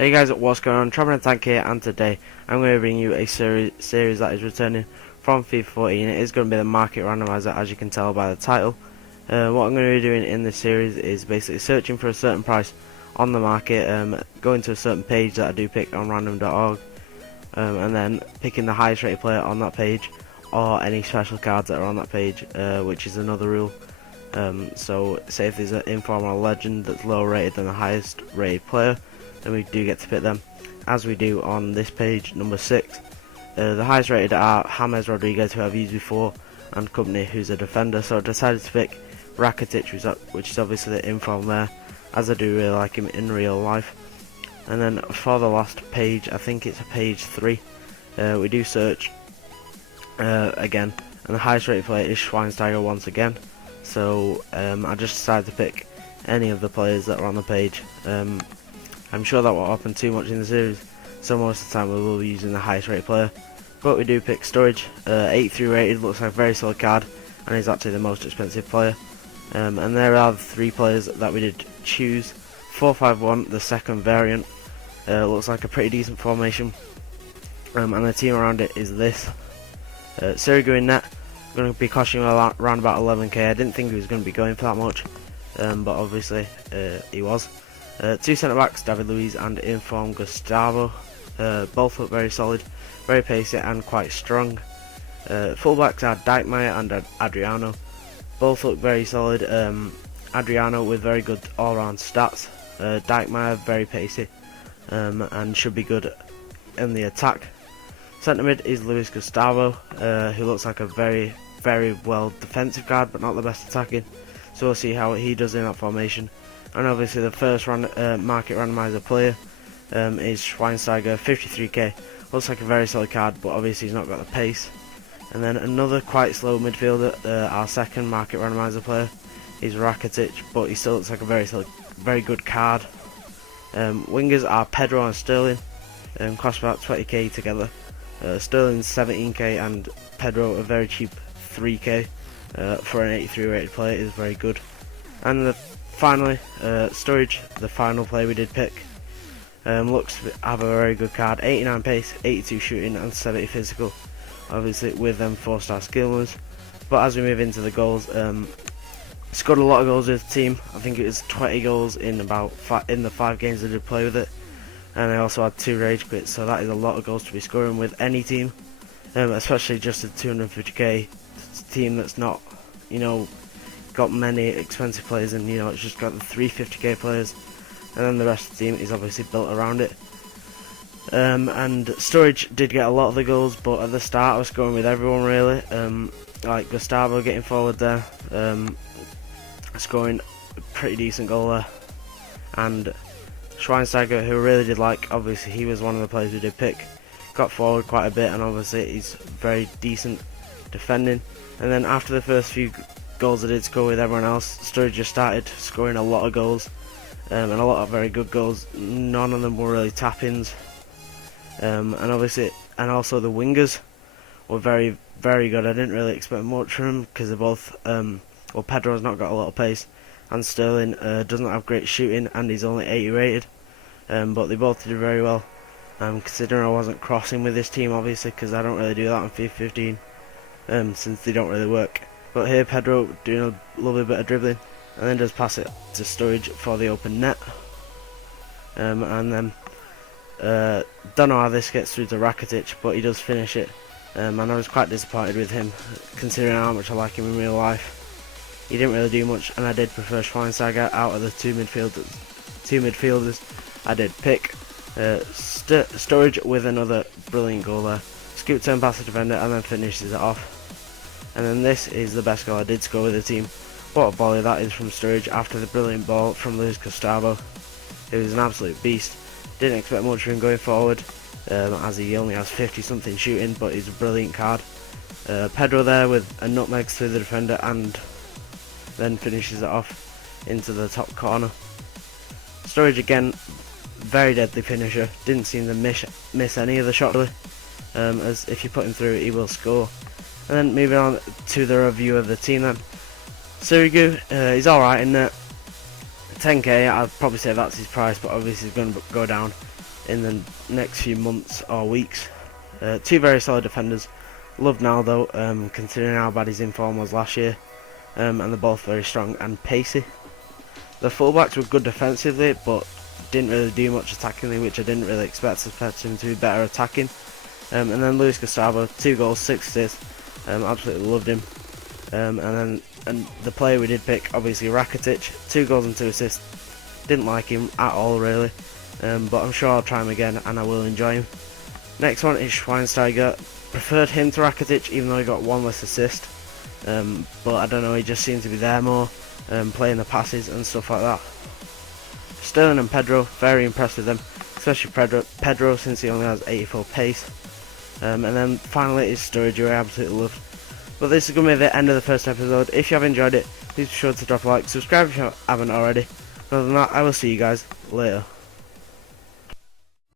Hey guys, what's going on? Traveling Tank here, and today I'm going to bring you a series that is returning from FIFA 14. It is going to be the Market Randomizer, as you can tell by the title. What I'm going to be doing in this series is basically searching for a certain price on the market, going to a certain page that I do pick on random.org, and then picking the highest rated player on that page, or any special cards that are on that page, which is another rule. So say if there's an informal legend that's lower rated than the highest rated player, then we do get to pick them, as we do on this page, number 6. The highest rated are James Rodriguez, who I've used before, and Company, who's a defender. So I decided to pick Rakitic, which is obviously the inform there, as I do really like him in real life. And then for the last page, I think it's page 3, we do search again, and the highest rated player is SCHWEINSTEIGER once again. So I just decided to pick any of the players that are on the page. I'm sure that won't happen too much in the series, so most of the time we will be using the highest rated player. But we do pick Sturridge, 83 rated, looks like a very solid card, and he's actually the most expensive player. And there are the 3 players that we did choose. 4-5-1, the second variant, looks like a pretty decent formation, and the team around it is this. Sturridge in net, going to be costing around about 11k. I didn't think he was going to be going for that much, but obviously he was. 2 centre backs, LUIZ and inform GUSTAVO. Both look very solid, very pacey and quite strong. Full backs are Dijkmeyer and Adriano. Both look very solid. Adriano with very good all-round stats. Dijkmeyer very pacey, and should be good in the attack. Centre mid is LUIZ GUSTAVO, who looks like a very well defensive card, but not the best attacking. So we'll see how he does in that formation. And obviously the first market randomizer player is SCHWEINSTEIGER, 53k. Looks like a very solid card, but obviously he's not got the pace. And then another quite slow midfielder, our second market randomizer player, is Rakitic, but he still looks like a very good card. Wingers are PEDRO and Sterling, cost about 20k together. Sterling's 17k and PEDRO a very cheap 3k for an 83 rated player is very good. And finally, Sturridge, the final player we did pick, looks to have a very good card. 89 pace, 82 shooting and 70 physical, obviously with them 4-star skill moves. But as we move into the goals, scored a lot of goals with the team. I think it was 20 goals in the 5 games I did play with it, and I also had 2 rage quits, so that is a lot of goals to be scoring with any team, especially just a 250k team that's not, got many expensive players, and it's just got the 350k players, and then the rest of the team is obviously built around it. And Sturridge did get a lot of the goals, but at the start I was scoring with everyone really, like GUSTAVO getting forward there, scoring a pretty decent goal there, and SCHWEINSTEIGER, who I really did like, obviously he was one of the players we did pick, got forward quite a bit, and obviously he's very decent defending. And then after the first few goals I did score with everyone else, Sturridge just started scoring a lot of goals, and a lot of very good goals. None of them were really tap-ins, and also the wingers were very good. I didn't really expect much from them, because they're both, Pedro's not got a lot of pace, and Sterling doesn't have great shooting, and he's only 80 rated, but they both did very well, considering I wasn't crossing with this team, obviously, because I don't really do that on FIFA 15, since they don't really work. But here PEDRO doing a lovely bit of dribbling, and then does pass it to Sturridge for the open net, and then don't know how this gets through to Rakitic, but he does finish it, and I was quite disappointed with him, considering how much I like him in real life. He didn't really do much, and I did prefer SCHWEINSTEIGER out of the two midfielders I did pick. Sturridge with another brilliant goal there. Scoop turn past the defender and then finishes it off. And then this is the best goal I did score with the team. What a volley that is from Sturridge after the brilliant ball from LUIZ GUSTAVO. He was an absolute beast. Didn't expect much from him going forward, as he only has 50 something shooting, but he's a brilliant card. PEDRO there with a nutmeg through the defender and then finishes it off into the top corner. Sturridge again, very deadly finisher. Didn't seem to miss any of the shots really, as if you put him through he will score. And then moving on to the review of the team then. Sturridge, he's alright in there. 10k, I'd probably say that's his price, but obviously he's going to go down in the next few months or weeks. Two very solid defenders. Love Naldo, considering how bad his inform was last year, and they're both very strong and pacey. The fullbacks were good defensively, but didn't really do much attackingly, which I didn't really expect him to be better attacking. And then LUIZ GUSTAVO, 2 goals, 6 assists. Absolutely loved him. And the player we did pick, obviously Rakitic, 2 goals and 2 assists. Didn't like him at all really, but I'm sure I'll try him again and I will enjoy him. Next one is SCHWEINSTEIGER. Preferred him to Rakitic, even though he got 1 less assist. But I don't know, he just seems to be there more, playing the passes and stuff like that. Sterling and PEDRO, very impressed with them, especially PEDRO since he only has 84 pace. And then finally is Sturridge, who I absolutely love. But this is going to be the end of the first episode. If you have enjoyed it, please be sure to drop a like, subscribe if you haven't already. Other than that, I will see you guys later.